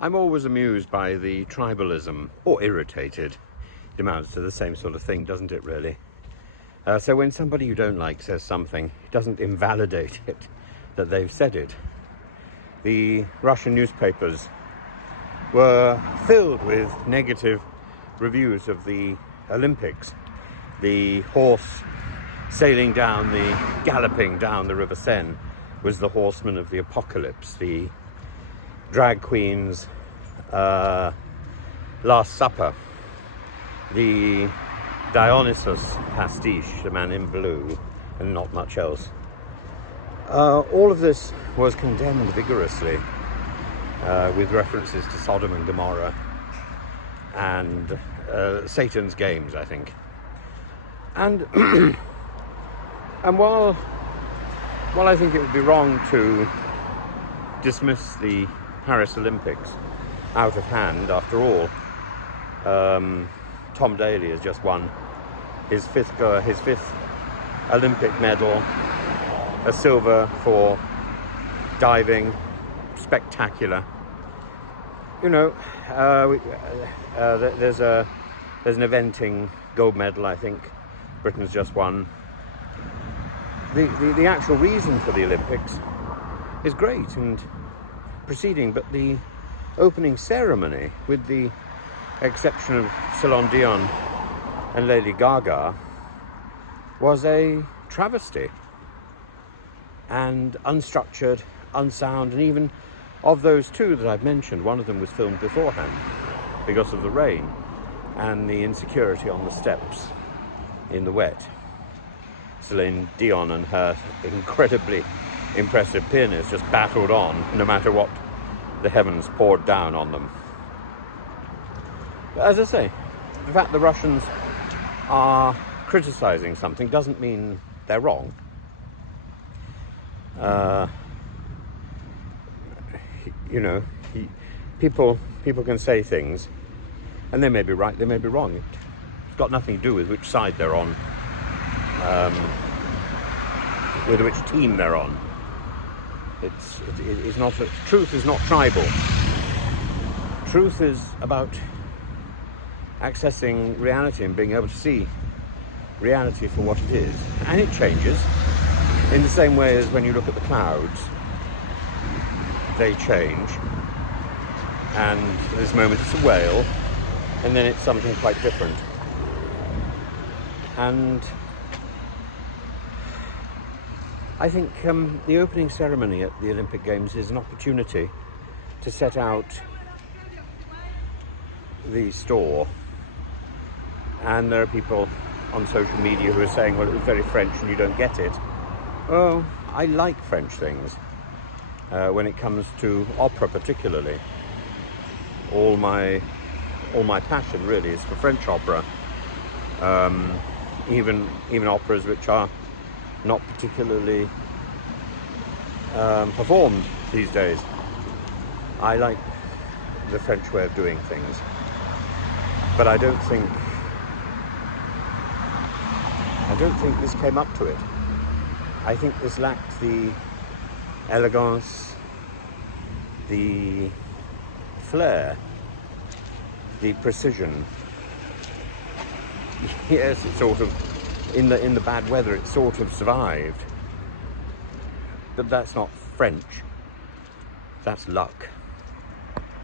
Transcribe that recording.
I'm always amused by the tribalism, or irritated. It amounts to the same sort of thing, doesn't it, really? So when somebody you don't like says something, it doesn't invalidate it that they've said it. The Russian newspapers were filled with negative reviews of the Olympics. The horse galloping down the River Seine was the horseman of the apocalypse. The drag queen's Last Supper. The Dionysus pastiche, the man in blue, and not much else. All of this was condemned vigorously, with references to Sodom and Gomorrah and Satan's games, I think. And and while I think it would be wrong to dismiss the Paris Olympics out of hand, after all, Tom Daley has just won his fifth Olympic medal, a silver for diving, spectacular. You know, there's an eventing gold medal, I think Britain's just won. The actual reason for the Olympics is great and proceeding, but the opening ceremony, with the exception of Celine Dion and Lady Gaga, was a travesty and unstructured, unsound, and even of those two that I've mentioned, one of them was filmed beforehand because of the rain and the insecurity on the steps in the wet. Celine Dion and her incredibly impressive pianist just battled on no matter what the heavens poured down on them. But as I say, the fact the Russians are criticizing something doesn't mean they're wrong. You know, people can say things, and they may be right, they may be wrong. It's got nothing to do with which side they're on, with which team they're on. It's not. Truth is not tribal. Truth is about accessing reality and being able to see reality for what it is. And it changes in the same way as when you look at the clouds, they change. And at this moment it's a whale, and then it's something quite different. And I think the opening ceremony at the Olympic Games is an opportunity to set out the store. And there are people on social media who are saying, well, it was very French and you don't get it. Oh, I like French things. When it comes to opera particularly, all my passion really is for French opera. Even operas which are not particularly performed these days. I like the French way of doing things, but I don't think this came up to it. I think this lacked the elegance, the flair, the precision. Yes, it sort of, in the bad weather, it sort of survived. But that's not French. That's luck.